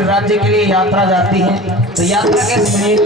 फिर राज्य के लिए यात्रा जाती है। तो यात्रा के समय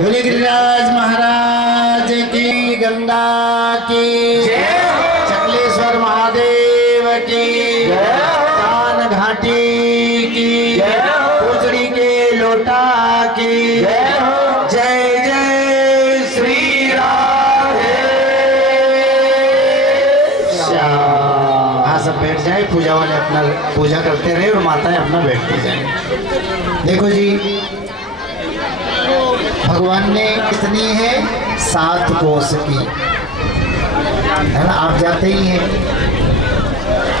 बोले गिरिराज महाराज की, गंगा की, चकलेश्वर महादेव की, कान घाटी की, पूजड़ी के लोटा की, जय जय श्री राधे श्याम। हाँ, सब बैठ जाए, पूजा वाले अपना पूजा करते रहे और माताएं अपना बैठती जाए। देखो जी, भगवान ने कितनी है 7 कोस की, है ना, आप जाते ही हैं।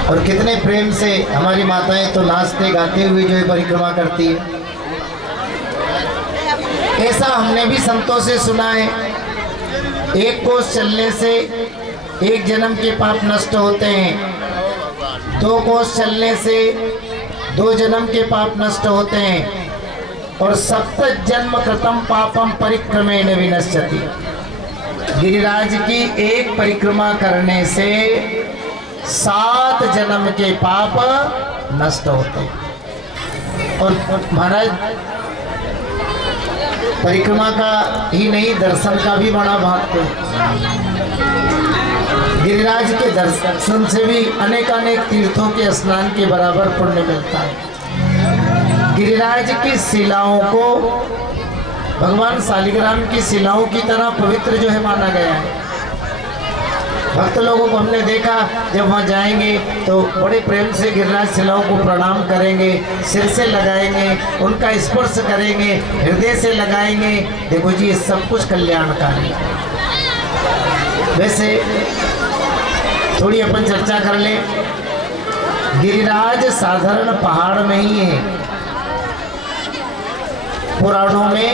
और कितने प्रेम से हमारी माताएं तो नाचते गाते हुए जो है परिक्रमा करती है। ऐसा हमने भी संतों से सुना है, 1 कोस चलने से 1 जन्म के पाप नष्ट होते हैं, 2 कोस चलने से 2 जन्म के पाप नष्ट होते हैं, और 7 जन्म कृतम पापम परिक्रमेण विनश्यति। गिरिराज की 1 परिक्रमा करने से 7 जन्म के पाप नष्ट होते हैं। और महाराज, परिक्रमा का ही नहीं, दर्शन का भी बड़ा महत्व है। गिरिराज के दर्शन से भी अनेक तीर्थों के स्नान के बराबर पुण्य मिलता है। गिरिराज की शिलाओं को भगवान शालिग्राम की शिलाओं की तरह पवित्र जो है माना गया है। भक्त लोगों को हमने देखा, जब वहाँ जाएंगे तो बड़े प्रेम से गिरिराज शिलाओं को प्रणाम करेंगे, सिर से लगाएंगे, उनका स्पर्श करेंगे, हृदय से लगाएंगे। देखो जी, ये सब कुछ कल्याणकारी है। वैसे थोड़ी अपन चर्चा कर लें। गिरिराज साधारण पहाड़ नहीं है। पुराणों में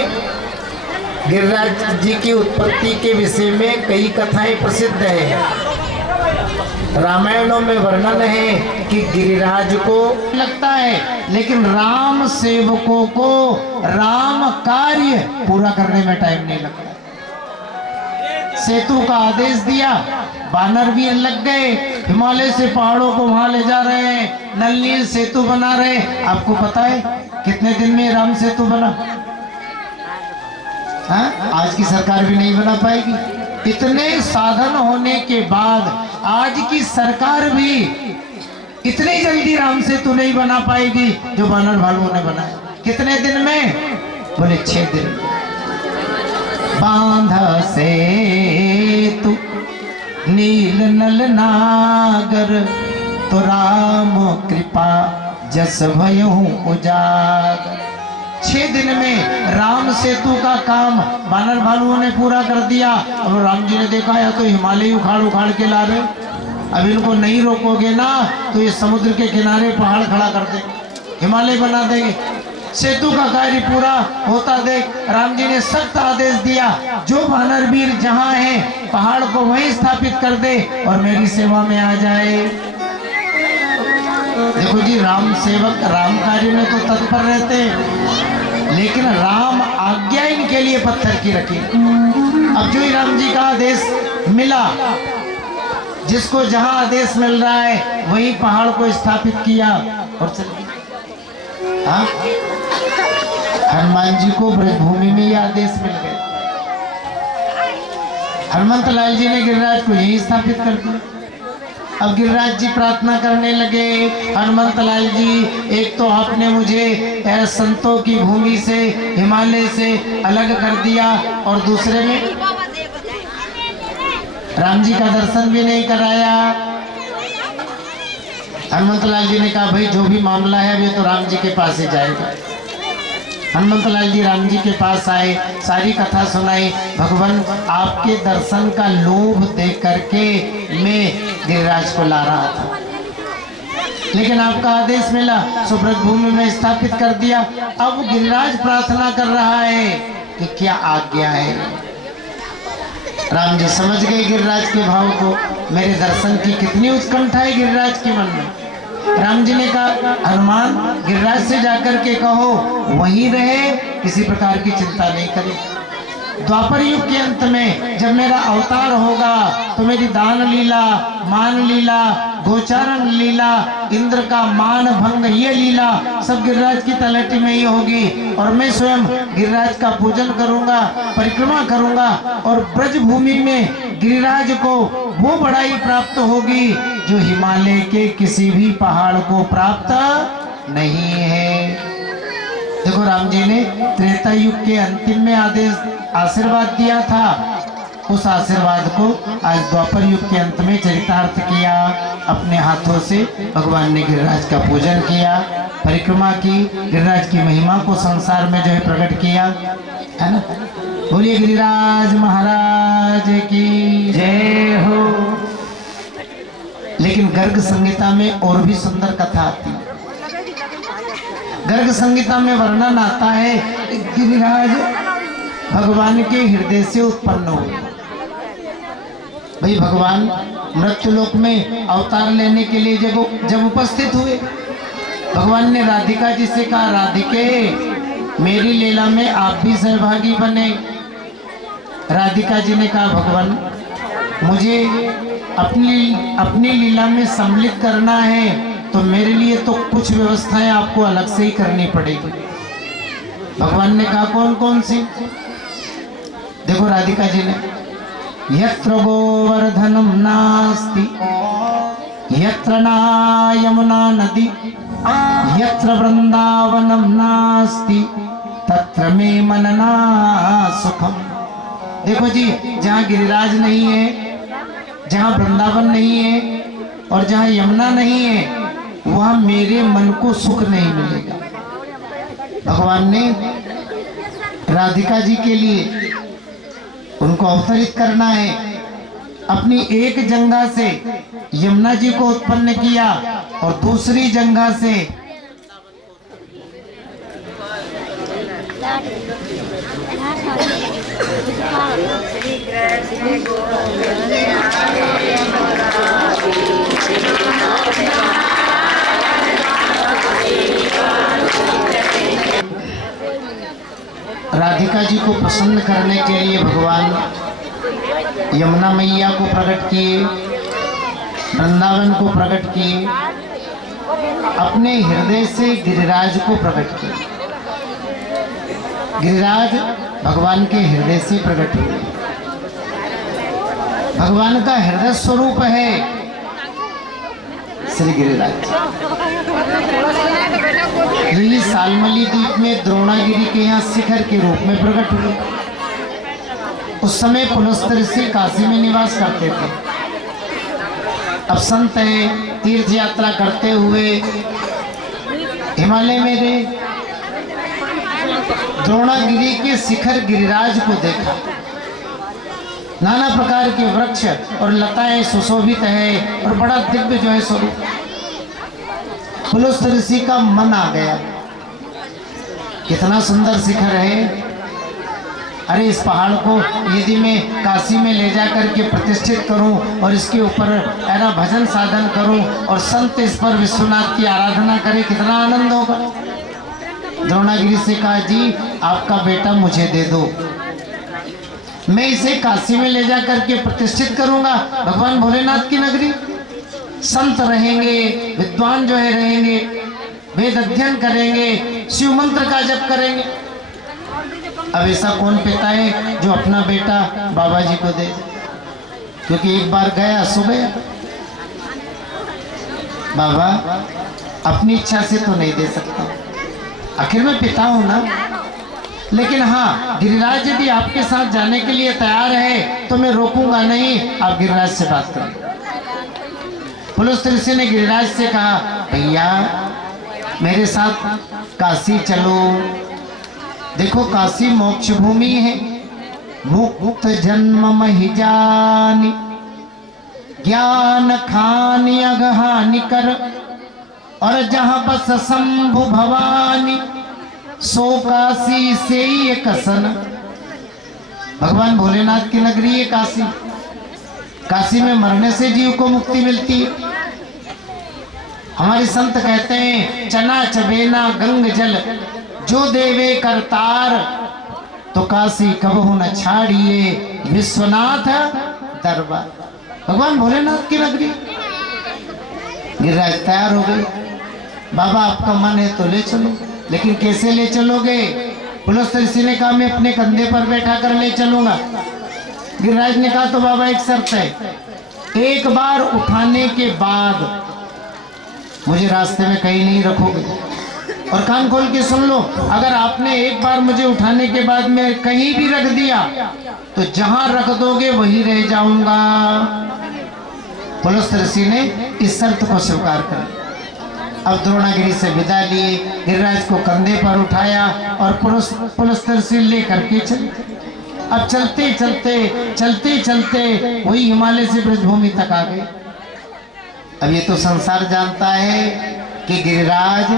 गिरिराज जी की उत्पत्ति के विषय में कई कथाएं प्रसिद्ध है। रामायणों में वर्णन है कि गिरिराज को लगता है, लेकिन राम सेवकों को राम कार्य पूरा करने में टाइम नहीं लगता। सेतु का आदेश दिया, बानर भी लग गए, हिमालय से पहाड़ों को वहां ले जा रहे हैं, नल नील सेतु बना रहे। आपको पता है कितने दिन में राम सेतु बना? हाँ? आज की सरकार भी नहीं बना पाएगी। इतने साधन होने के बाद आज की सरकार भी इतनी जल्दी राम सेतु नहीं बना पाएगी जो बानर भालुओं ने बनाया। कितने दिन में? बोले 6 दिन। बांधा सेतु नील नल नागर, तो राम कृपा जस भयहु उजागर। 6 दिन में राम सेतु का काम बानर भालुओं ने पूरा कर दिया। अब राम जी ने देखा, या तो हिमालय उखाड़ उखाड़ के ला रहे, अब इनको नहीं रोकोगे ना तो ये समुद्र के किनारे पहाड़ खड़ा कर देंगे, हिमालय बना देंगे। सेतु का कार्य पूरा होता देख राम जी ने सख्त आदेश दिया, जो वानर वीर जहाँ है पहाड़ को वहीं स्थापित कर दे और मेरी सेवा में आ जाए। देखो जी, राम सेवक राम कार्य में तो तत्पर रहते हैं, लेकिन राम आज्ञा इनके लिए पत्थर की रखी। अब जो ही राम जी का आदेश मिला, जिसको जहां आदेश मिल रहा है वहीं पहाड़ को स्थापित किया और चल दिया। हनुमान जी को ब्रजभूमि में यह आदेश मिल गया। हनुमंत लाल जी ने गिरिराज को यही स्थापित कर दिया। अब गिरिराज जी प्रार्थना करने लगे, हनुमंत लाल जी, एक तो आपने मुझे संतों की भूमि से, हिमालय से अलग कर दिया, और दूसरे में राम जी का दर्शन भी नहीं कराया। हनुमंत लाल जी ने कहा, भाई जो भी मामला है अभी तो राम जी के पास ही जाएगा। हनुमंत लाल जी राम जी के पास आए, सारी कथा सुनाई। भगवान, आपके दर्शन का लोभ देख करके मैं गिरिराज को ला रहा था, लेकिन आपका आदेश मिला, सुब्रत भूमि में स्थापित कर दिया। अब गिरिराज प्रार्थना कर रहा है कि क्या आज्ञा है। राम जी समझ गए गिरिराज के भाव को, मेरे दर्शन की कितनी उत्कंठा है गिरिराज के मन में। राम जी ने कहा, हनुमान, गिरिराज से जाकर के कहो वहीं रहे, किसी प्रकार की चिंता नहीं करे। द्वापर युग के अंत में जब मेरा अवतार होगा तो मेरी दान लीला, मान लीला, गोचारण लीला, इंद्र का मान भंग, ये लीला सब गिरिराज की तलहटी में ही होगी। और मैं स्वयं गिरिराज का पूजन करूंगा, परिक्रमा करूंगा और ब्रज भूमि में गिरिराज को वो बड़ाई प्राप्त होगी जो हिमालय के किसी भी पहाड़ को प्राप्त नहीं है। देखो राम जी ने त्रेता युग के अंतिम में आशीर्वाद दिया था, उस आशीर्वाद को आज द्वापर युग के अंत में चरितार्थ किया। अपने हाथों से भगवान ने गिरिराज का पूजन किया, परिक्रमा की, गिरिराज की महिमा को संसार में जो है प्रकट किया, है ना। बोलिए गिरिराज महाराज की जय हो। लेकिन गर्ग संहिता में और भी सुंदर कथा आती है। गर्ग संहिता में वर्णन आता है गिरिराज भगवान के हृदय से उत्पन्न हुए। भाई भगवान मृत्युलोक में अवतार लेने के लिए जब उपस्थित हुए, भगवान ने राधिका जी से कहा, राधिके मेरी लीला में आप भी सहभागी बने। राधिका जी ने कहा, भगवान मुझे अपनी लीला में सम्मिलित करना है तो मेरे लिए तो कुछ व्यवस्थाएं आपको अलग से ही करनी पड़ेगी। भगवान ने कहा, कौन कौन सी? देखो राधिका जी ने, यत्र गोवर्धनम नास्ति यत्र ना यमुना नदी यत्र वृंदावनम नास्ति तत्र मे मनना सुखम। देखो जी, जहाँ गिरिराज नहीं है, जहाँ वृंदावन नहीं है और जहाँ यमुना नहीं है, वहाँ मेरे मन को सुख नहीं मिलेगा। भगवान ने राधिका जी के लिए उनको अवतरित करना है। अपनी एक जंघा से यमुना जी को उत्पन्न किया और दूसरी जंघा से राधिका जी को प्रसन्न करने के लिए भगवान यमुना मैया को प्रकट किए, वृंदावन को प्रकट किए, अपने हृदय से गिरिराज को प्रकट किए। गिरिराज भगवान के हृदय से प्रकट हुए। भगवान का हृदय स्वरूप है श्री गिरिराज। यही सालमली द्वीप में द्रोणागिरी के यहाँ शिखर के रूप में प्रकट हुए। उस समय पुलस्त्य ऋषि काशी में निवास करते थे। अब संत हैं, तीर्थ यात्रा करते हुए हिमालय में गए, द्रोणागिरी के शिखर गिरिराज को देखा। नाना प्रकार के वृक्ष और लताएं सुशोभित है और बड़ा दिव्य जो है स्वरूप। पुलस्त्य ऋषि का मन आ गया, कितना सुंदर शिखर है। अरे इस पहाड़ को यदि मैं काशी में ले जा करके प्रतिष्ठित करूं और इसके ऊपर ऐसा भजन साधन करूं और संत इस पर विश्वनाथ की आराधना करें, कितना आनंद होगा। द्रोणागिरी से कहा, जी आपका बेटा मुझे दे दो, मैं इसे काशी में ले जा करके प्रतिष्ठित करूंगा। भगवान भोलेनाथ की नगरी, संत रहेंगे, विद्वान जो है रहेंगे, वेद अध्ययन करेंगे, शिव मंत्र का जप करेंगे। अब ऐसा कौन पिता है जो अपना बेटा बाबा जी को दे? क्योंकि एक बार गया सो गया। बाबा अपनी इच्छा से तो नहीं दे सकता, आखिर मैं पिता हूं ना। लेकिन हाँ, गिरिराज यदि आपके साथ जाने के लिए तैयार है तो मैं रोकूंगा नहीं, आप गिरिराज से बात करें। पुलस्त्य ऋषि ने गिरिराज से कहा, भैया मेरे साथ काशी चलो। देखो काशी मोक्ष भूमि है, मुक्त जन्म महि जानी, ज्ञान खानी अगहानि कर, और जहाँ बस शंभु भवानी, सो काशी से ही कसन। भगवान भोलेनाथ की नगरी है काशी। काशी में मरने से जीव को मुक्ति मिलती है। हमारे संत कहते हैं, चना चबेना गंग जल जो देवे करतार, तो काशी कबहू न छाड़िए विश्वनाथ दरबार। भगवान भोलेनाथ की नगरी। गिरिराज तैयार हो गए। बाबा आपका मन है तो ले चलो, लेकिन कैसे ले चलोगे? पुलस्त्य ऋषि ने कहा मैं अपने कंधे पर बैठा कर ले चलूंगा। गिरिराज ने कहा तो बाबा एक शर्त है, एक बार उठाने के बाद मुझे रास्ते में कहीं नहीं रखोगे। और कान खोल के सुन लो, अगर आपने एक बार मुझे उठाने के बाद में कहीं भी रख दिया तो जहां रख दोगे वहीं रह जाऊंगा। पुलस्त्य ऋषि ने इस शर्त को स्वीकार कर। अब द्रोणागिरी से विदा लिए, गिरिराज को कंधे पर उठाया और पुलस्त्य ऋषि लेकर के चले। अब चलते चलते वही हिमालय से ब्रजभूमि तक आ गए। अब ये तो संसार जानता है कि गिरिराज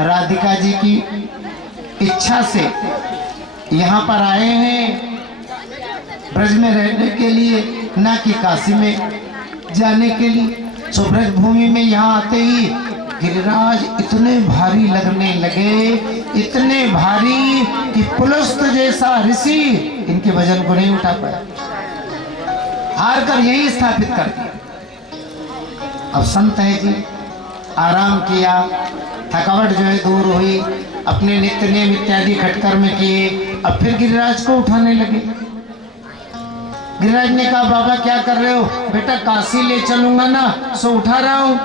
राधिका जी की इच्छा से यहाँ पर आए हैं ब्रज में रहने के लिए, ना कि काशी में जाने के लिए। सो ब्रज भूमि में यहाँ आते ही गिरिराज इतने भारी लगने लगे, इतने भारी कि पुलस्त्य जैसा ऋषि इनके वजन को नहीं उठा पाया, हार कर यही स्थापित कर दिया। अब संत है जी, आराम किया, थकावट जो है दूर हुई, अपने नित्य नियम इत्यादि खटकर्म किए। अब फिर गिरिराज को उठाने लगे। गिरिराज ने कहा बाबा क्या कर रहे हो? बेटा काशी ले चलूंगा ना, सो उठा रहा हूं।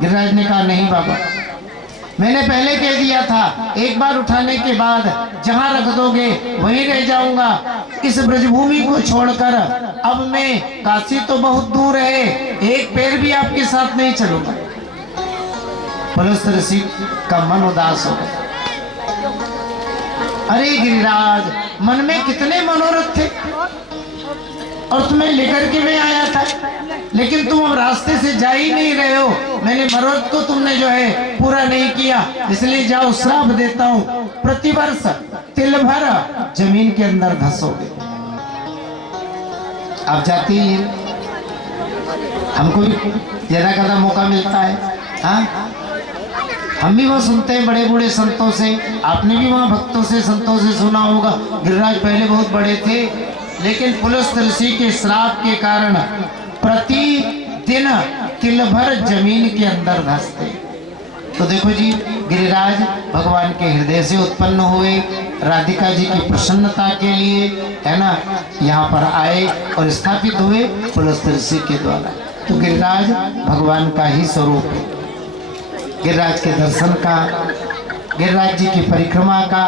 गिरिराज ने कहा नहीं बाबा, मैंने पहले कह दिया था एक बार उठाने के बाद जहां रख दोगे वहीं रह जाऊंगा। इस ब्रजभूमि को छोड़कर अब मैं, काशी तो बहुत दूर है, एक पैर भी आपके साथ नहीं चलूंगा। पुलस्त्य ऋषि का मन उदास हो गया। अरे गिरिराज, मन में कितने मनोरथ थे और तुम्हें लेकर के मैं आया था, लेकिन तुम अब रास्ते से जा ही नहीं रहे हो। मैंने मनोरथ को तुमने जो है पूरा नहीं किया, इसलिए जाओ श्राप देता हूं, प्रतिवर्ष तिल भर जमीन के अंदर धंसोगे। आप जाती ही हमको भी ज्यादा कदा मौका मिलता है, हाँ हम भी वो सुनते हैं बड़े बूढ़े संतों से। आपने भी वहाँ भक्तों से संतों से सुना होगा। गिरिराज पहले बहुत बड़े थे, लेकिन पुलस्त्य ऋषि के श्राप के कारण प्रतिदिन तिल भर जमीन के अंदर धंसते। तो देखो जी, गिरिराज भगवान के हृदय से उत्पन्न हुए, राधिका जी की प्रसन्नता के लिए, है ना, यहाँ पर आए और स्थापित हुए पुलस्त्य ऋषि के द्वारा। तो गिरिराज भगवान का ही स्वरूप है। गिरिराज के दर्शन का, गिरिराज जी की परिक्रमा का,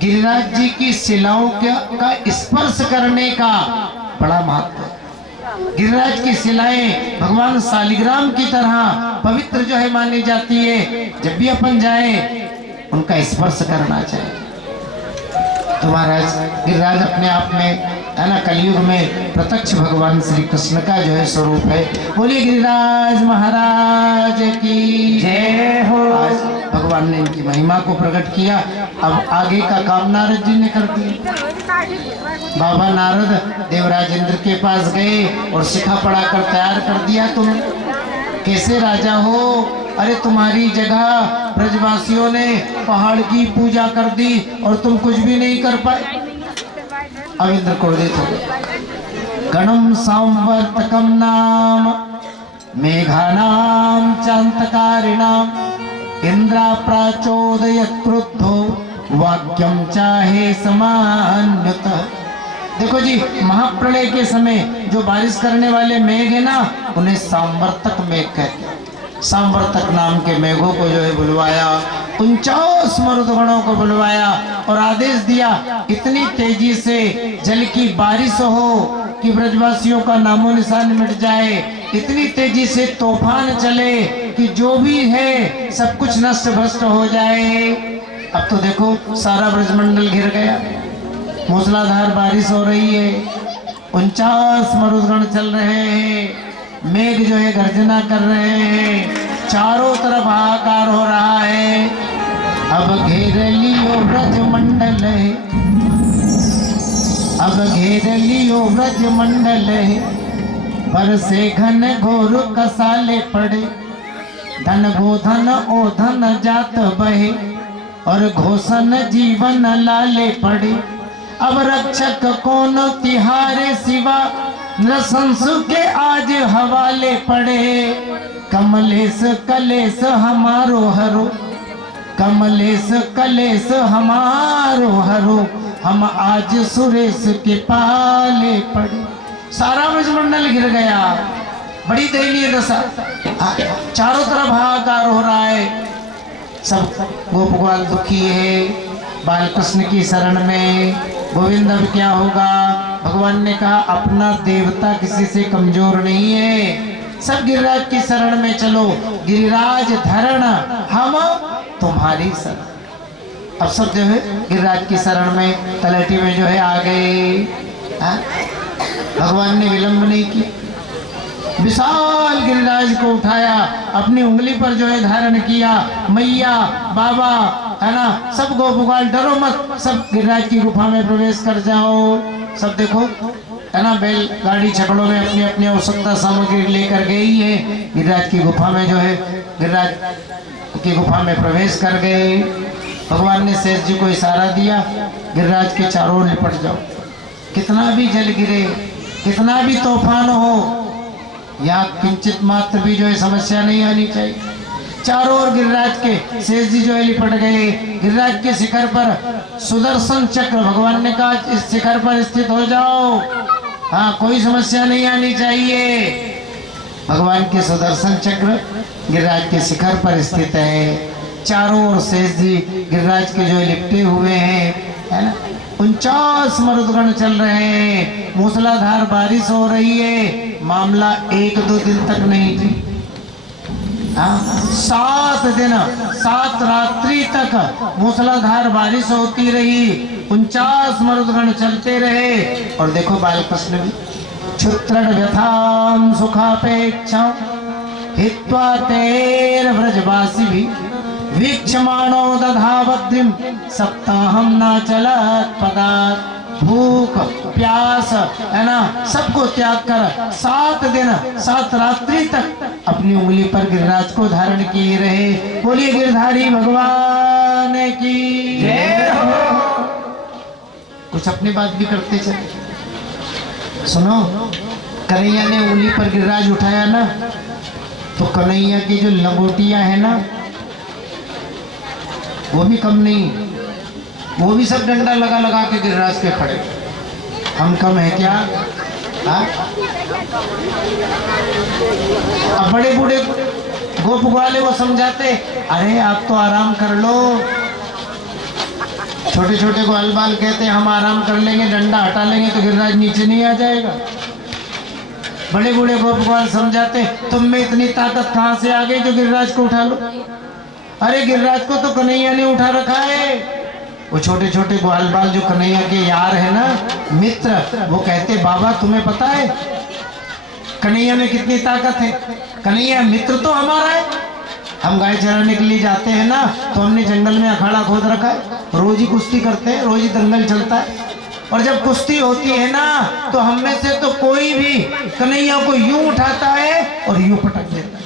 गिरिराज जी की शिलाओं का स्पर्श करने का बड़ा महत्व है। गिरिराज की शिलाएं भगवान शालिग्राम की तरह पवित्र जो है मानी जाती है। जब भी अपन जाए उनका स्पर्श करना चाहिए। तो महाराज गिरिराज अपने आप में, है ना, कलयुग में प्रत्यक्ष भगवान श्री कृष्ण का जो है स्वरूप है। बोलिए गिरिराज महाराज की जय हो। आज भगवान ने इनकी महिमा को प्रकट किया। अब आगे का काम नारद जी ने कर दिया। बाबा नारद देवराज इंद्र के पास गए और सिखा पढ़ा कर तैयार कर दिया। तुम कैसे राजा हो? अरे तुम्हारी जगह ब्रजवासियों ने पहाड़ की पूजा कर दी और तुम कुछ भी नहीं कर पाए। अब इंद्र क्रोधित हो गए। गणम संवर्तकम नाम मेघानाम चांतकारिणाम इंद्रा प्राचोदयत क्रुद्धो वाक्यम चाहे समान्युत। देखो जी, महाप्रलय के समय जो बारिश करने वाले मेघ है ना, उन्हें सांवर्तक मेघ कहते हैं। सांवर्तक नाम के मेघों को जो है बुलवाया, 49 मरुदगणों को बुलवाया और आदेश दिया इतनी तेजी से जल की बारिश हो कि ब्रजवासियों का नामो निशान मिट जाए, इतनी तेजी से तूफान चले कि जो भी है सब कुछ नष्ट भ्रष्ट हो जाए। अब तो देखो सारा ब्रजमंडल घिर गया, मूसलाधार बारिश हो रही है, 49 मरुदगण चल रहे हैं, मेघ जो है गर्जना कर रहे हैं, चारों तरफ हाहाकार हो रहा है। अब घेर लियो ब्रजमंडल, अब घेर लियो ब्रजमंडल, बरसे घन घोर कसाले पड़े, धन गोधन ओ धन जात बहे, और घोषण जीवन लाले पड़े। अब रक्षक कौन तिहारे सिवा, नृशंसु के आज हवाले पड़े। कमलेश कलेश हमारो हरो, कमलेश कलेश हमारो हरो, हम आज सुरेश के पाले पड़े। सारा ब्रजमंडल घिर गया, बड़ी दयनीय दशा। चारों तरफ हाहाकार हो रहा है, सब गोप ग्वाल दुखी है, बाल कृष्ण की शरण में। गोविंद अब क्या होगा? भगवान ने कहा अपना देवता किसी से कमजोर नहीं है, सब गिरिराज की शरण में चलो। गिरिराज धरण हम तुम्हारी शरण। अब सब जो है गिरिराज की शरण में, तलहटी में जो है आ गए। भगवान ने विलंब नहीं किया, विशाल गिरिराज को उठाया, अपनी उंगली पर जो है धारण किया। मैया बाबा है ना, सब गोपगोपाल डरो मत, सब गिरिराज की गुफा में प्रवेश कर जाओ। सब देखो है ना, बैल गाड़ी छकड़ों में अपनी अपनी आवश्यकता सामग्री लेकर गई है। गिरिराज की गुफा में जो है, गिरिराज की गुफा में प्रवेश कर गए। भगवान ने शेष जी को इशारा दिया, गिरिराज के चारों ओर लिपट जाओ। कितना भी जल गिरे, कितना भी तूफान हो, यहाँ किंचित मात्र भी जो है समस्या नहीं आनी चाहिए। चारों ओर गिरिराज के शेष जी जो है लिपट गए। गिरिराज के शिखर पर सुदर्शन चक्र, भगवान ने कहा इस शिखर पर स्थित हो जाओ, हाँ कोई समस्या नहीं आनी चाहिए। भगवान के सुदर्शन चक्र गिरिराज के शिखर पर स्थित है। चारों ओर शेष जी गिरिराज के जो लिपटे हुए हैं, है ना। 49 मरुदगण चल रहे हैं, मूसलाधार बारिश हो रही है। मामला 1-2 दिन तक नहीं थी, 7 दिन 7 रात्रि तक मूसलाधार बारिश होती रही। 49 मरुदगण चलते रहे। और देखो बालकृष्ण भी क्षुत्रण व्यथाम सुखापेक्षा हित्वा तेर ब्रजवासी भी वीक्षमाणो दधावद्रिम सप्ताहम ना चलत पदार्थ। भूख प्यास है ना, सबको त्याग कर 7 दिन 7 रात्रि तक अपनी उंगली पर गिरिराज को धारण किए रहे। बोलिए गिरधारी भगवान की जय हो। कुछ अपनी बात भी करते चले। सुनो, कन्हैया ने उंगली पर गिरिराज उठाया ना, तो कन्हैया की जो लंगोटियां है ना, वो भी कम नहीं, वो भी सब डंडा लगा लगा के गिरिराज के खड़े। हम कम है क्या? अब बड़े बूढ़े गोप वाले वो समझाते, अरे आप तो आराम कर लो। छोटे छोटे को अलबाल कहते हम आराम कर लेंगे, डंडा हटा लेंगे तो गिरिराज नीचे नहीं आ जाएगा। बड़े बूढ़े गोपगोपाल समझाते, तुम में इतनी ताकत कहाँ से आ गई जो गिरिराज को उठा लो? अरे गिरिराज को तो कन्हैया ने उठा रखा है। वो छोटे छोटे ग्वाल बाल जो कन्हैया के यार है ना, मित्र, वो कहते बाबा तुम्हें पता है कन्हैया में कितनी ताकत है? कन्हैया मित्र तो हमारा है। हम गाय चराने के लिए जाते हैं ना, तो हमने जंगल में अखाड़ा खोद रखा है, रोज ही कुश्ती करते हैं, रोज ही दंगल चलता है। और जब कुश्ती होती है ना, तो हम में से तो कोई भी कन्हैया को यूं उठाता है और यूं पटक देता है।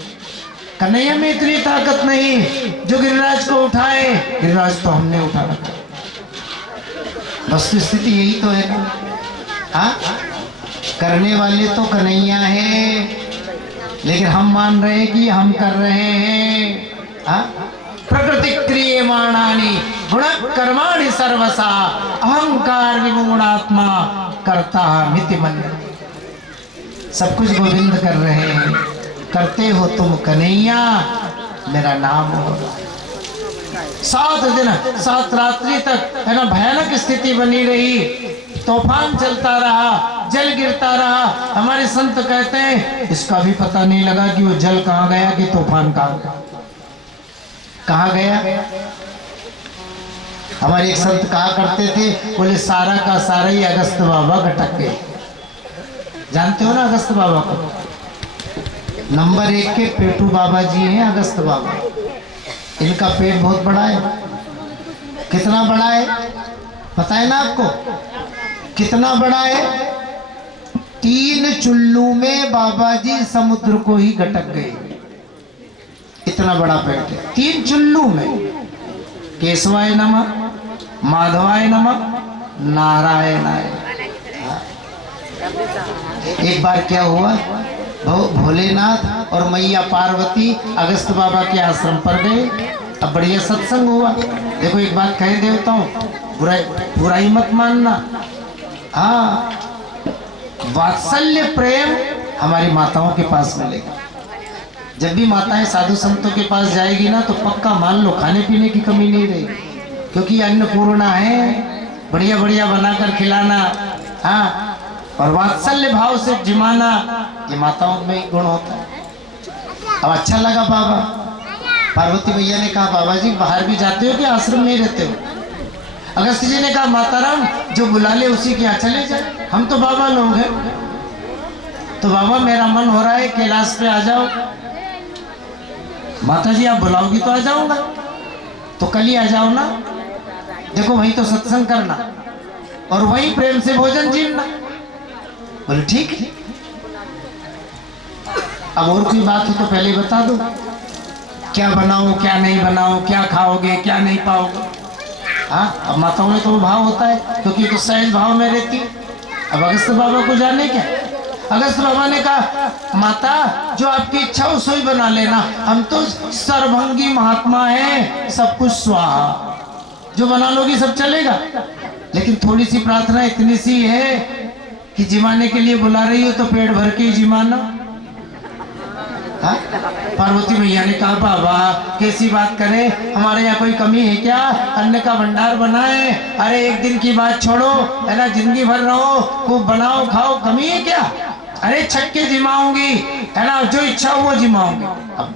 कन्हैया में इतनी ताकत नहीं जो गिरिराज को उठाए। गिरिराज तो हमने उठा रखा। वस्तु स्थिति यही तो है ना। हाँ, करने वाले तो कन्हैया है, लेकिन हम मान रहे हैं कि हम कर रहे हैं। हाँ, प्रकृति क्रियमाणानि गुण कर्माणि सर्वसा अहंकार विमूढ़ात्मा करता मिति मन। सब कुछ गोविंद कर रहे हैं, करते हो तुम कन्हैया, मेरा नाम हो। 7 दिन 7 रात्रि तक है ना भयानक स्थिति बनी रही, तूफान चलता रहा, जल गिरता रहा। हमारे संत कहते हैं इसका भी पता नहीं लगा कि वो जल कहाँ गया कि तूफान कहाँ गया। हमारे एक संत कहा करते थे, बोले सारा का सारा ही अगस्त बाबा गटक गए। जानते हो ना अगस्त बाबा को? नंबर 1 के पेटू बाबा जी हैं अगस्त बाबा। इनका पेट बहुत बड़ा है। कितना बड़ा है पता है ना आपको? कितना बड़ा है? 3 चुल्लू में बाबा जी समुद्र को ही गटक गए। इतना बड़ा पेट है। 3 चुल्लू में। केशवाय नमः, माधवाय नमः, नारायणाय। एक बार क्या हुआ, भोलेनाथ और मैया पार्वती अगस्त बाबा के आश्रम पर गए। अब बढ़िया सत्संग हुआ। देखो एक बात कहे देवताओं, बुराई मत मानना। हाँ, वात्सल्य प्रेम हमारी माताओं के पास मिलेगा। जब भी माताएं साधु संतों के पास जाएगी ना, तो पक्का मान लो खाने पीने की कमी नहीं रहेगी, क्योंकि अन्नपूर्णा है, बढ़िया बढ़िया बनाकर खिलाना। हाँ, और वात्सल्य भाव से जिमाना, ये माताओं में गुण होता है। अब अच्छा लगा बाबा, पार्वती मैया ने कहा बाबा जी बाहर भी जाते हो कि आश्रम में ही रहते हो? अगस्त जी ने कहा माता राम जो बुला ले उसी के यहाँ चले जाए, हम तो बाबा लोग हैं। तो बाबा मेरा मन हो रहा है कैलाश पे आ जाओ। माता जी आप बुलाओगी तो आ जाऊंगा, तो कल ही आ जाओ ना। देखो वही तो सत्संग करना और वही प्रेम से भोजन जीवना। बोले ठीक है। अब और कोई बात हो तो पहले बता दो, क्या बनाओ क्या नहीं बनाओ, क्या खाओगे क्या नहीं पाओगे। हाँ, अब माताओं में तो भाव होता है, क्योंकि तो सहज भाव में रहती है। अब अगस्त बाबा को जाने क्या, अगस्त बाबा ने कहा माता जो आपकी इच्छा हो सोई बना लेना, हम तो सर्वभंगी महात्मा है, सब कुछ स्वाहा, जो बना लोगी सब चलेगा। लेकिन थोड़ी सी प्रार्थना इतनी सी है कि जिमाने के लिए बुला रही हो तो पेट भर के ही जिमाना। हाँ? पार्वती मैया ने कहा बाबा कैसी बात करें, हमारे यहाँ कोई कमी है क्या, अन्न का भंडार बनाए। अरे एक दिन की बात छोड़ो, है ना, जिंदगी भर रहो, खूब बनाओ खाओ, कमी है क्या। अरे छक्के जिमाऊंगी, है ना, जो इच्छा हो वो जिमाऊंगी। अब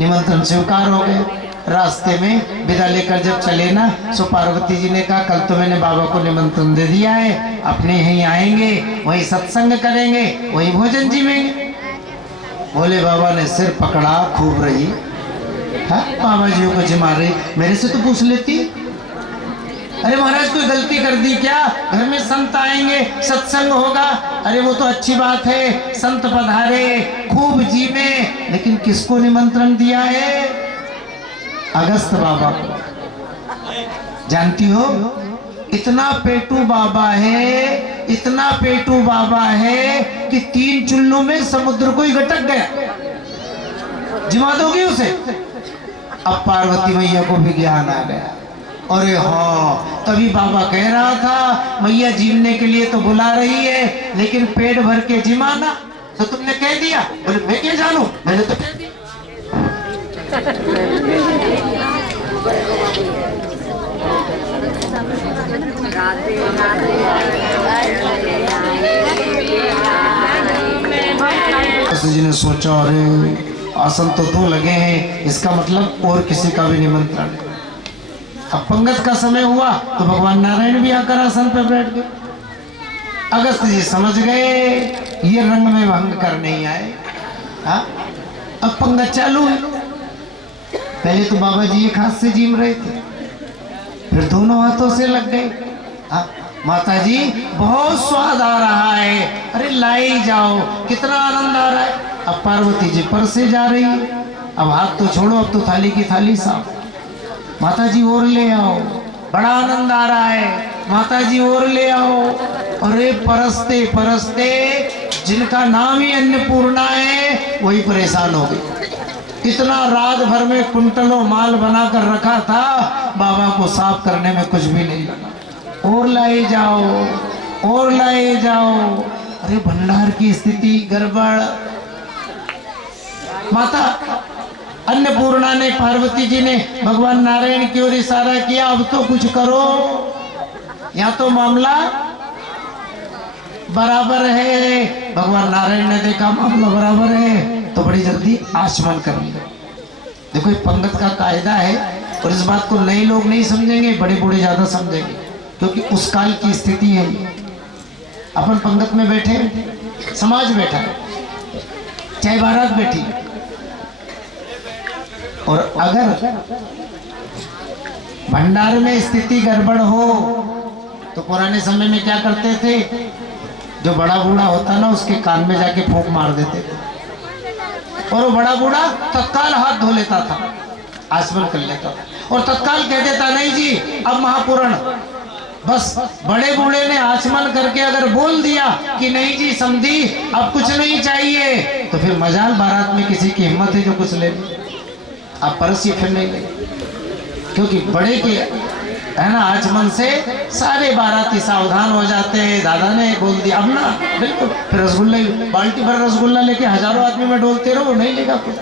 निमंत्रण स्वीकार हो गए। रास्ते में विदा लेकर जब चले ना, सो पार्वती जी ने कहा कल तो मैंने बाबा को निमंत्रण दे दिया है, अपने यहीं आएंगे, वही सत्संग करेंगे, वही भोजन जीवेंगे। भोले बाबा ने सिर पकड़ा, खूब रही। हाँ, बाबा जी को जिमा रही, मेरे से तो पूछ लेती। अरे महाराज कोई गलती कर दी क्या, घर में संत आएंगे सत्संग होगा। अरे वो तो अच्छी बात है, संत पधारे खूब जीवे, लेकिन किसको निमंत्रण दिया है? अगस्त बाबा को। जानती हो इतना पेटू बाबा है, इतना पेटू बाबा है कि 3 चुल्लू में समुद्र को ही गटक गया। जिमा दोगी उसे? अब पार्वती मैया को भी ज्ञान आ गया। अरे हाँ, तभी बाबा कह रहा था मैया जीवने के लिए तो बुला रही है, लेकिन पेट भर के जिमाना तो तुमने कह दिया। बोले मैं क्या जानू, मैंने तो कह दिया। जी ने सोचा अरे आसन तो 2 लगे हैं, इसका मतलब और किसी का भी निमंत्रण। अब पंगत का समय हुआ तो भगवान नारायण भी आकर आसन पर बैठ गए। अगस्त जी समझ गए ये रंग में भंग करने ही आए। हाँ, अब पंगत चालू है। पहले तो बाबा जी एक हाथ से जीम रहे थे, फिर दोनों हाथों से लग गए। हाँ, माता जी बहुत स्वाद आ रहा है, अरे लाई जाओ, कितना आनंद आ रहा है। अब पार्वती जी पर से जा रही है। अब हाथ तो छोड़ो, अब तो थाली की थाली साफ। माता जी और ले आओ, बड़ा आनंद आ रहा है, माता जी और ले आओ। अरे परसते परसते जिनका नाम ही अन्नपूर्णा है वही परेशान हो गई। इतना रात भर में कुंटलों माल बनाकर रखा था, बाबा को साफ करने में कुछ भी नहीं लगा। और लाए जाओ, और लाए जाओ। अरे भंडार की स्थिति गड़बड़। माता अन्नपूर्णा ने, पार्वती जी ने भगवान नारायण की ओर इशारा किया, अब तो कुछ करो, यहाँ तो मामला बराबर है। भगवान नारायण ने देखा मामला बराबर है तो बड़ी जल्दी आचमन कर लिया। देखो ये पंगत का कायदा है, और इस बात को नए लोग नहीं समझेंगे, बड़े बूढ़े ज्यादा समझेंगे, क्योंकि उस काल की स्थिति है। अपन पंगत में बैठे, समाज बैठा, चाहे बारात बैठी, और अगर भंडार में स्थिति गड़बड़ हो तो पुराने समय में क्या करते थे, जो बड़ा बूढ़ा होता ना उसके कान में जाके फूंक मार देते थे, और वो बड़ा बूढ़ा तत्काल हाथ धो लेता था, आचमन कर लेता था, और तत्काल कह देता नहीं जी अब महापुराण, बस बड़े बूढ़े ने आचमन करके अगर बोल दिया कि नहीं जी समझी अब कुछ नहीं चाहिए, तो फिर मजाल बारात में किसी की हिम्मत है जो कुछ ले ले। आप परस ये फिर नहीं ले, क्योंकि बड़े के है ना आचमन से सारे बाराती सावधान हो जाते हैं। दादा ने बोल दिया अब ना, बिल्कुल फिर रसगुल्ला, बाल्टी भर रसगुल्ला लेके हजारों आदमी में डोलते रहो, नहीं लेगा कुछ,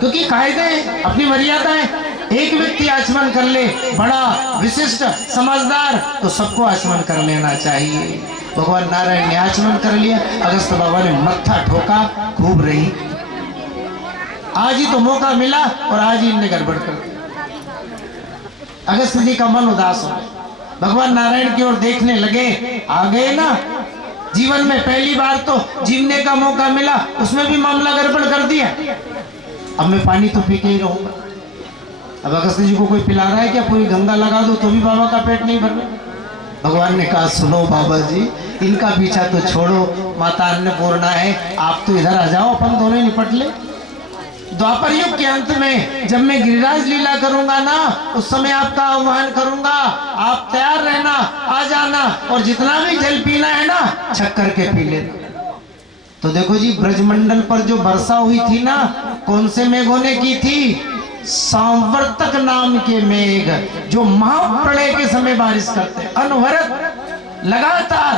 क्योंकि कायदे हैं, अपनी मर्यादा है। एक व्यक्ति आचमन कर ले बड़ा विशिष्ट समझदार, तो सबको आचमन कर लेना चाहिए। भगवान नारायण ने आचमन कर लिया, अगस्त बाबा ने मत्था ठोका, खूब रही। आज ही तो मौका मिला और आज ही इनने गड़बड़ कर दी। अगस्त जी का मन उदास हो, भगवान नारायण की ओर देखने लगे। आ गए ना, जीवन में पहली बार तो जीवने का मौका मिला, उसमें भी मामला गड़बड़ कर दिया। अब मैं पानी तो पी के ही रहूंगा। अब अगस्त जी को कोई पिला रहा है क्या? पूरी गंगा लगा दो तो भी बाबा का पेट नहीं भर रहा। भगवान ने कहा सुनो बाबा जी, इनका पीछा तो छोड़ो, माता अन्नपूर्णा है, आप तो इधर आ जाओ, अपन दोनों ही निपट ले। द्वापर युग के अंत में जब मैं गिरिराज लीला करूंगा ना, उस समय आपका आह्वान करूंगा, आप तैयार रहना, आ जाना, और जितना भी जल पीना है ना छक करके पी लेना। तो देखो जी, ब्रजमंडल पर जो वर्षा हुई थी ना, कौन से मेघों ने की थी? सांवर्तक नाम के मेघ, जो महाप्रलय के समय बारिश करते, अनवरत लगातार।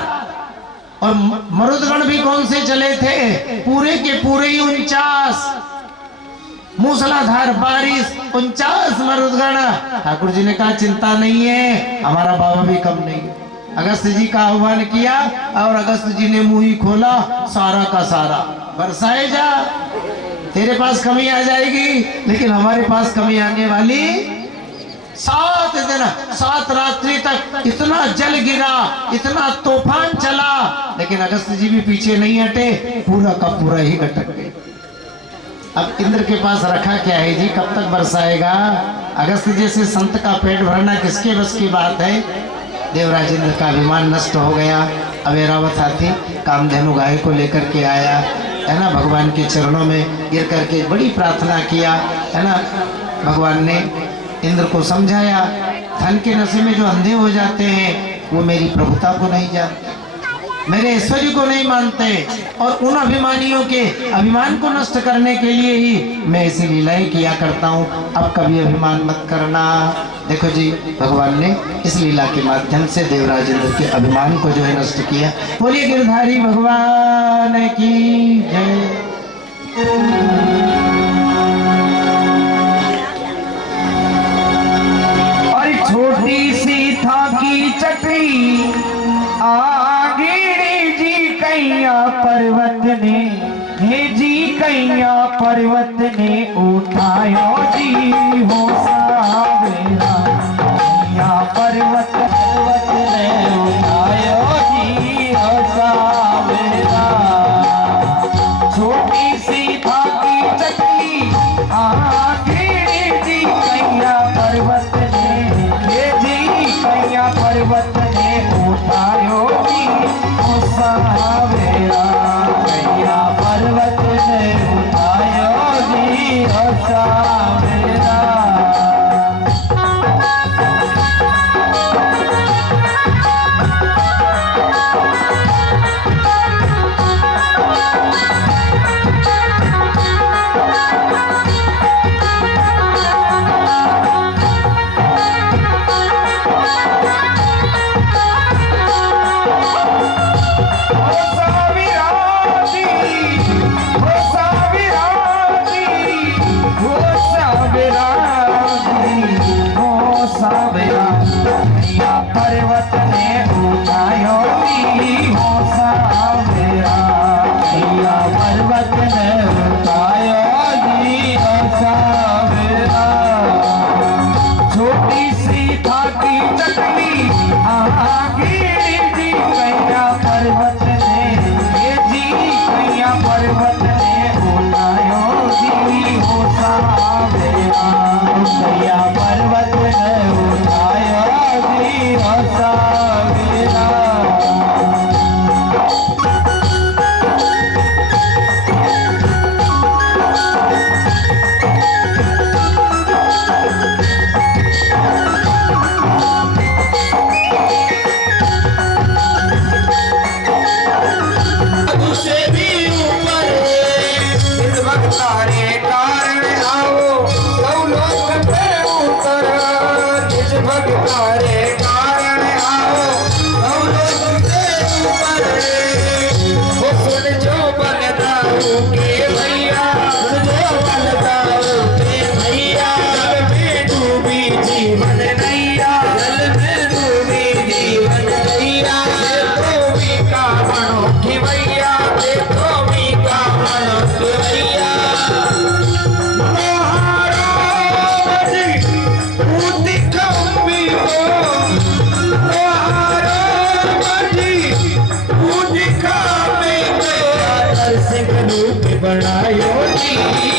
और मरुदगण भी कौन से चले थे? पूरे के पूरे ही 49 मूसलाधार बारिश, 49 मरुदगण। ठाकुर जी ने कहा चिंता नहीं है, हमारा बाबा भी कम नहीं। अगस्त जी का आह्वान किया और अगस्त जी ने मुंह ही खोला, सारा का सारा बरसाए जा। तेरे पास कमी आ जाएगी, लेकिन हमारे पास कमी आने वाली 7 दिन 7 रात्रि तक इतना जल गिरा, इतना तूफान चला, लेकिन अगस्त जी भी पीछे नहीं हटे, पूरा का पूरा ही गटक गए। अब इंद्र के पास रखा क्या है जी, कब तक बरसाएगा? अगस्त जैसे संत का पेट भरना किसके बस की बात है? देवराज इंद्र का अभिमान नष्ट हो गया। अब ऐरावत हाथी कामधेनु गाय को लेकर के आया, है ना, भगवान के चरणों में गिर करके बड़ी प्रार्थना किया, है ना। भगवान ने इंद्र को समझाया, धन के नशे में जो अंधे हो जाते हैं वो मेरी प्रभुता को नहीं जानते, मेरे ऐश्वर्य को नहीं मानते, और उन अभिमानियों के अभिमान को नष्ट करने के लिए ही मैं ऐसी लीलाएं किया करता हूँ। अब कभी अभिमान मत करना। देखो जी, भगवान ने इस लीला के माध्यम से देवराज इंद्र के अभिमान को जो है नष्ट किया। बोलिए गिरधारी भगवान की जय। और छोटी सी था की चक्री आगे जी कैया पर्वत ने, हे जी कैया पर्वत ने उठायो जी हो सावेरा, कैया पर्वत ने उठायो जी हो सावेरा। छोटी सी भागी चक्री आगे जी कैया पर्वत ने, हे जी कैया पर्वत ने उठायो जी हो सावेरा, कैया पर्वत ने उठायो जी हो सावेरा।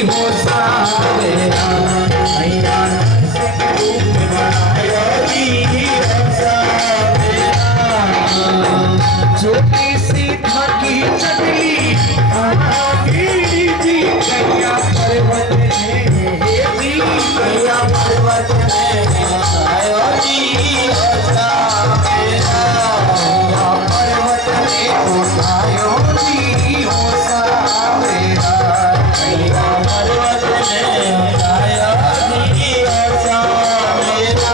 हो सावेरा मैया रूप बनायो जी हो सावेरा छोटी सी धागी चकली आगीड़ी जी कैया पर्वत में जी कैया पर्वत में आयो जी हो सावेरा पर्वत में उठायो जी हो सावेरा कैया पर्वत में आयो जी हो सावेरा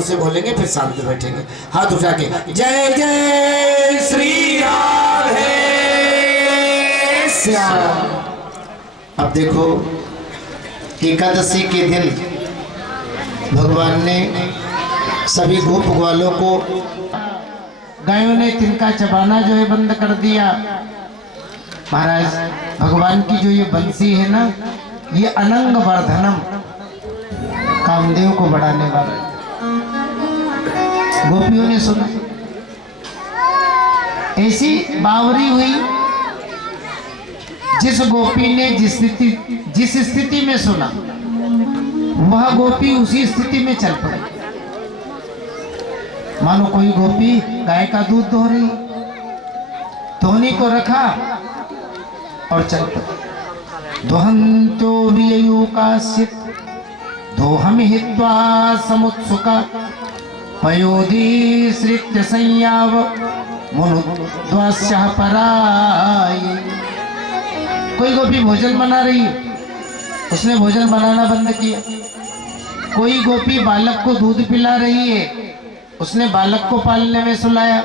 से बोलेंगे फिर शांति बैठेंगे। हाथ उठा के जय जय श्री राधे श्याम। अब देखो एकादशी के दिन भगवान ने सभी गोप ग्वालों को, गायों ने तिनका चबाना जो है बंद कर दिया। महाराज भगवान की जो ये बंसी है ना, ये अनंग वर्धनम, कामदेव को बढ़ाने वाला है। गोपियों ने सुना, ऐसी बावरी हुई, जिस गोपी ने जिस स्थिति में सुना वह गोपी उसी स्थिति में चल पड़ी। मानो कोई गोपी गाय का दूध दो रही, धोनी को रखा और चल पड़ी। दोहंतो वियुकासित दोहम हित्वा समुत्सुका पयोधी श्रित्य संयाव मुनुद्वास्यः पराये। कोई गोपी भोजन बना रही है, उसने भोजन बनाना बंद किया। कोई गोपी बालक को दूध पिला रही है, उसने बालक को पालने में सुलाया।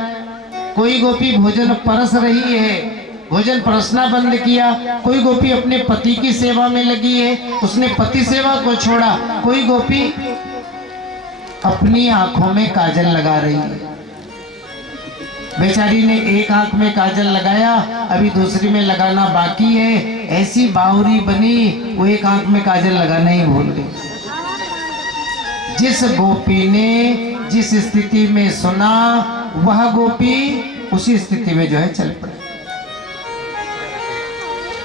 कोई गोपी भोजन परस रही है, भोजन परसना बंद किया। कोई गोपी अपने पति की सेवा में लगी है, उसने पति सेवा को छोड़ा। कोई गोपी अपनी आंखों में काजल लगा रही है। बेचारी ने एक आंख में काजल लगाया, अभी दूसरी में लगाना बाकी है। ऐसी बावरी बनी, वो एक आंख में काजल लगाना ही भूल गई। जिस गोपी ने जिस स्थिति में सुना, वह गोपी उसी स्थिति में जो है चल पड़ी।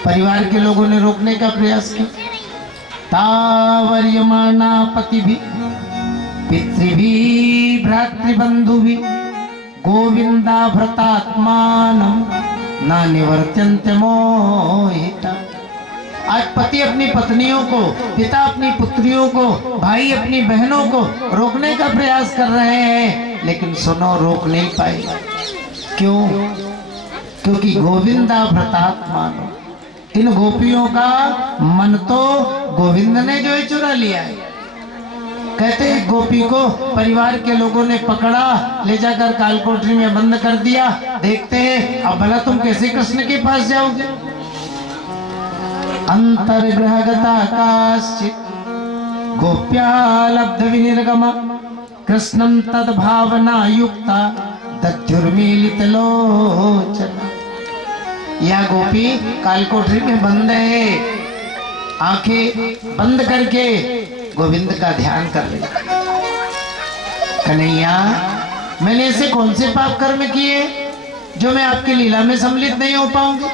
परिवार के लोगों ने रोकने का प्रयास किया। तावर्यमाना पति भी पितृ भी भ्रातृबंधु भी गोविंदा भ्रतात्मानम ना निवर्त्यन्ते मोहिता। आज पति अपनी पत्नियों को, पिता अपनी पुत्रियों को, भाई अपनी बहनों को रोकने का प्रयास कर रहे हैं, लेकिन सुनो रोक नहीं पाए। क्यों? क्योंकि गोविंदा भ्रतात्मानम, इन गोपियों का मन तो गोविंद ने जो है चुरा लिया है। कहते हैं गोपी को परिवार के लोगों ने पकड़ा, ले जाकर कालकोठरी में बंद कर दिया। देखते हैं अब भला तुम कैसे कृष्ण के पास जाओगे। अंतर्ग्रहगता काश्चित गोप्या लब्ध विनिर्गमा कृष्णं तद भावना युक्ता दध्युर्मीलित लोचना। यह गोपी कालकोठरी में बंद है, आंखें बंद करके गोविंद का ध्यान कर रही। कन्हैया, मैंने ऐसे कौन से पाप कर्म किए जो मैं आपकी लीला में सम्मिलित नहीं हो पाऊंगी।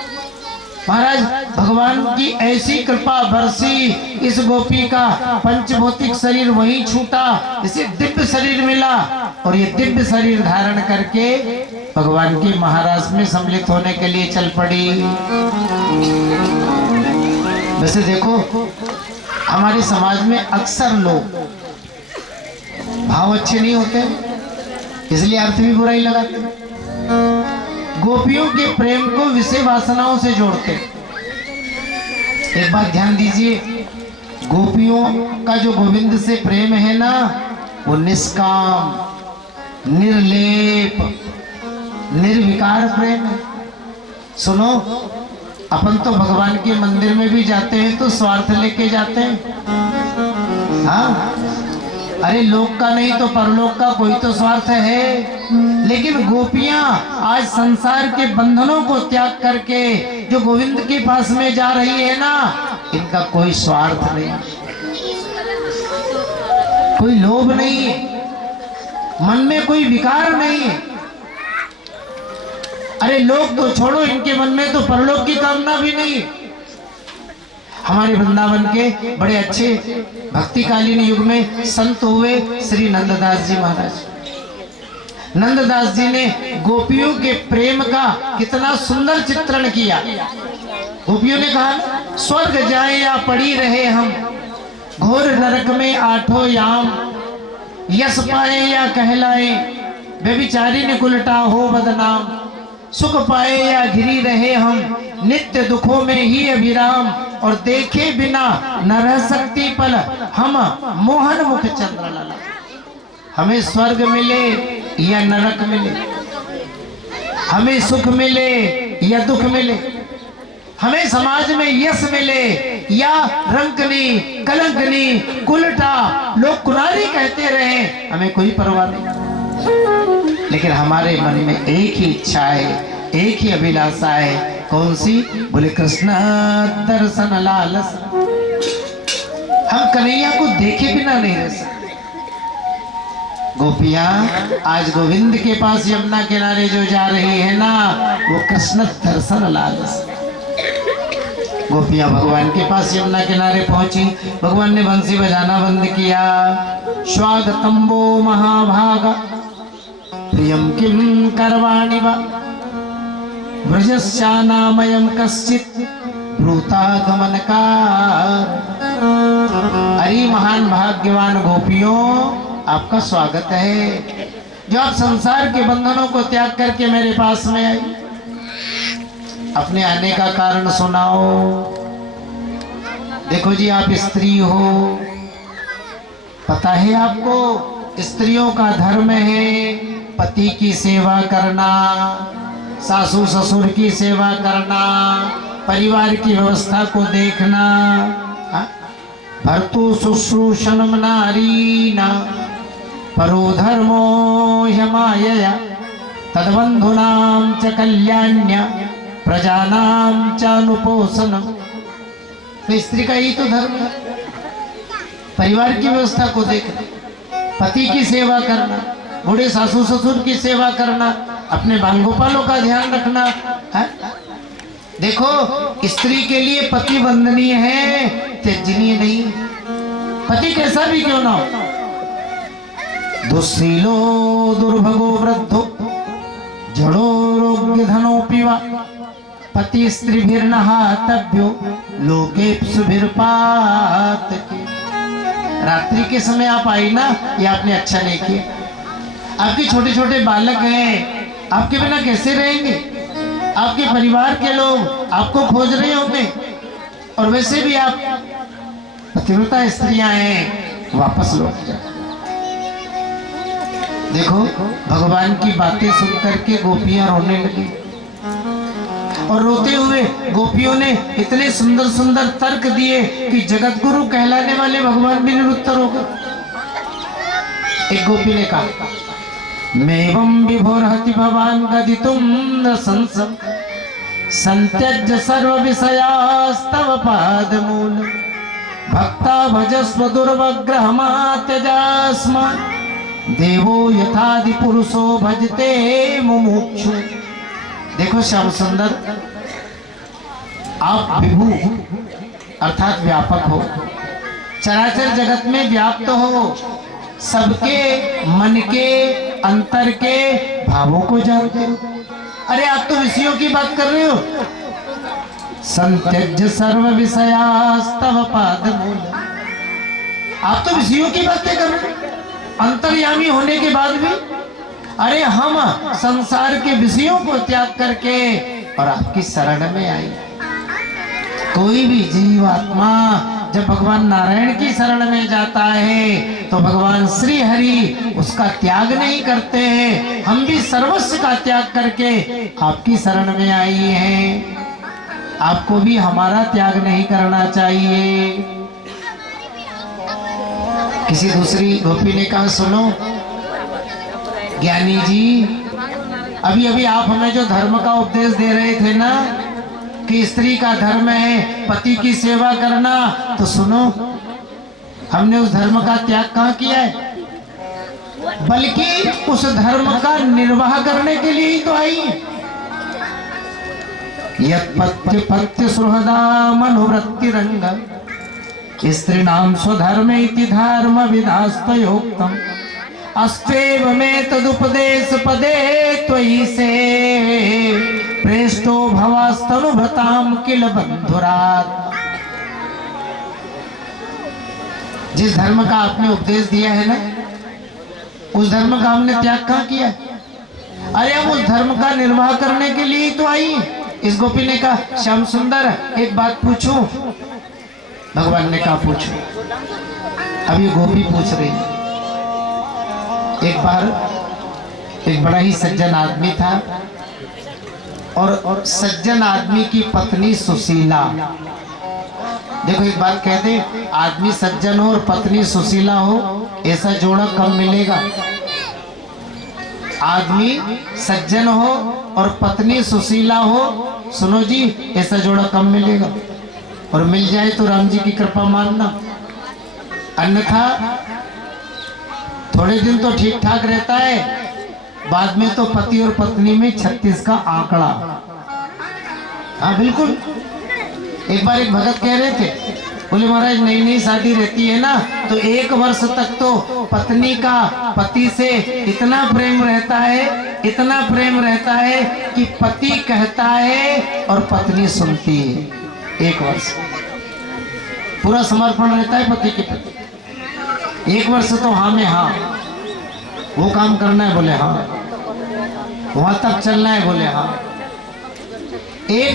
महाराज भगवान की ऐसी कृपा बरसी, इस गोपी का पंचभौतिक शरीर वहीं छूटा, इसे दिव्य शरीर मिला और ये दिव्य शरीर धारण करके भगवान के महाराज में सम्मिलित होने के लिए चल पड़ी। वैसे देखो, हमारे समाज में अक्सर लोग भाव अच्छे नहीं होते, इसलिए अर्थ भी बुराई लगाते। गोपियों के प्रेम को विषय वासनाओं से जोड़ते। एक बात ध्यान दीजिए, गोपियों का जो गोविंद से प्रेम है ना, वो निष्काम, निर्लेप, निर्विकार प्रेम है। सुनो, अपन तो भगवान के मंदिर में भी जाते हैं तो स्वार्थ लेके जाते हैं। हाँ, अरे लोक का नहीं तो परलोक का कोई तो स्वार्थ है। लेकिन गोपियां आज संसार के बंधनों को त्याग करके जो गोविंद के पास में जा रही है ना, इनका कोई स्वार्थ नहीं, कोई लोभ नहीं, मन में कोई विकार नहीं। अरे लोग तो छोड़ो, इनके मन में तो परलोक की कामना भी नहीं। हमारे वृंदावन के बड़े अच्छे भक्तिकालीन युग में संत हुए श्री नंददास जी महाराज। नंददास जी ने गोपियों के प्रेम का कितना सुंदर चित्रण किया। गोपियों ने कहा, स्वर्ग जाए या पड़ी रहे हम, घोर नरक में आठों याम, यश पाए या कहलाए, व्यभिचारी ने उल्टा हो बदनाम, सुख पाए या घिरी रहे हम, नित्य दुखों में ही अभिराम, और देखे बिना न रह सकती पल हम, मोहन मुख चंद्रलला। हमें स्वर्ग मिले या नरक मिले, हमें सुख मिले या दुख मिले, हमें समाज में यश मिले या रंकनी, कलंकनी, कुलटा, लोग कुनारी कहते रहे, हमें कोई परवाह नहीं। लेकिन हमारे मन में एक ही इच्छा है, एक ही अभिलाषा है। कौन सी? बोले कृष्ण दर्शन लालस। हम कन्हैया को देखे बिना नहीं रह सकते। गोपियां आज गोविंद के पास यमुना किनारे जो जा रही है ना, वो कृष्ण दर्शन लालस। गोपियां भगवान के पास यमुना किनारे पहुंची। भगवान ने बंसी बजाना बंद किया। स्वागतम वो महाभागा प्रियम किम करवाणि वा ब्रजस्यानामयं कश्चित् भ्रूतागमनकार। अरे महान भाग्यवान गोपियों, आपका स्वागत है जो आप संसार के बंधनों को त्याग करके मेरे पास में आई। अपने आने का कारण सुनाओ। देखो जी, आप स्त्री हो, पता है आपको स्त्रियों का धर्म है पति की सेवा करना, सासू ससुर की सेवा करना, परिवार की व्यवस्था को देखना। भर्तु शुश्रूषणम नारीना परो धर्मो ह्यमायया तद्बन्धूनां च कल्याण्य प्रजानां च अनुपोषणम। तो स्त्री का ही तो धर्म है, परिवार की व्यवस्था को देखना, पति की सेवा करना, बूढ़े सासू ससुर की सेवा करना, अपने बाल गोपालों का ध्यान रखना है। देखो, स्त्री के लिए पति वंदनीय है, त्यजनीय नहीं। पति कैसा भी क्यों ना हो, दुस्सीलो दुर्भगो वृद्धो जड़ो रोग्य धनोपि वा पति स्त्रीभिर्नहातव्यो लोकेप्सुभिर्पात। रात्रि के समय आप आई ना, ये आपने अच्छा नहीं किया। आपके छोटे छोटे बालक हैं, आपके बिना कैसे रहेंगे? आपके परिवार के लोग आपको खोज रहे होंगे, और वैसे भी आप पतिव्रता स्त्रियां हैं, वापस लौट जाए। देखो, भगवान की बातें सुन करके गोपियां रोने लगी, और रोते हुए गोपियों ने इतने सुंदर सुंदर तर्क दिए कि जगत गुरु कहलाने वाले भगवान भी निरुत्तर हो गए। एक गोपी ने कहा, मेवं विभोरहति भवान गदितुं न संसम संत्यज्य सर्व विषयास्तव पादमूल भक्ता भजस्व दुर्वग्रहमा त्यजास्म देवो यथादि पुरुषो भजते मुमुक्षु। देखो श्याम सुंदर, आप विभु अर्थात व्यापक हो, चराचर जगत में व्याप्त हो, सबके मन के अंतर के भावों को जानते हो। अरे आप तो विषयों की बात कर रहे हो। संत्यज्य सर्व विषयास्तव पादमूल, आप तो विषयों की बातें कर रहे हो, अंतर्यामी होने के बाद भी। अरे हम संसार के विषयों को त्याग करके और आपकी शरण में आई। कोई भी जीवात्मा जब भगवान नारायण की शरण में जाता है तो भगवान श्री हरि उसका त्याग नहीं करते हैं। हम भी सर्वस्व का त्याग करके आपकी शरण में आई हैं। आपको भी हमारा त्याग नहीं करना चाहिए। किसी दूसरी गोपी ने कहा, सुनो ज्ञानी जी, अभी अभी आप हमें जो धर्म का उपदेश दे रहे थे ना कि स्त्री का धर्म है पति की सेवा करना, तो सुनो, हमने उस धर्म का त्याग कहाँ किया है, बल्कि उस धर्म का निर्वाह करने के लिए ही तो आई। यत्पत्य पत्य सुहृदा मनोवृत्ति रंग स्त्रीणाम स्वधर्मे इति धर्म विधास्तयोक्तम अस्तेव में तदुपदेश पदे त्वयि से प्रेष्टो भवास्तनुभृताम किल बंधुरात। जिस धर्म का आपने उपदेश दिया है ना, उस धर्म का हमने त्याग कहाँ किया? अरे हम उस धर्म का निर्वाह करने के लिए तो आई। इस गोपी ने कहा, श्याम सुंदर एक बात पूछूं? भगवान ने कहा, पूछो। अब ये गोपी पूछ रही। एक बार एक बड़ा ही सज्जन आदमी था, और सज्जन आदमी की पत्नी सुशीला देखो एक बात कहते हैं, आदमी सज्जन हो और पत्नी सुशीला हो, ऐसा जोड़ा कब मिलेगा? आदमी सज्जन हो और पत्नी सुशीला हो, सुनो जी, ऐसा जोड़ा कब मिलेगा? और मिल जाए तो राम जी की कृपा मानना, अन्यथा थोड़े दिन तो ठीक ठाक रहता है, बाद में तो पति और पत्नी में 36 का आंकड़ा। हाँ बिल्कुल। एक बार एक भगत कह रहे थे, बोले महाराज नई नई शादी रहती है ना, तो 1 वर्ष तक तो पत्नी का पति से इतना प्रेम रहता है, इतना प्रेम रहता है कि पति कहता है और पत्नी सुनती है। 1 वर्ष पूरा समर्पण रहता है पति के प्रति। 1 वर्ष तो हाँ में हाँ, वो काम करना है बोले हाँ, वहां तक चलना है बोले हाँ। 1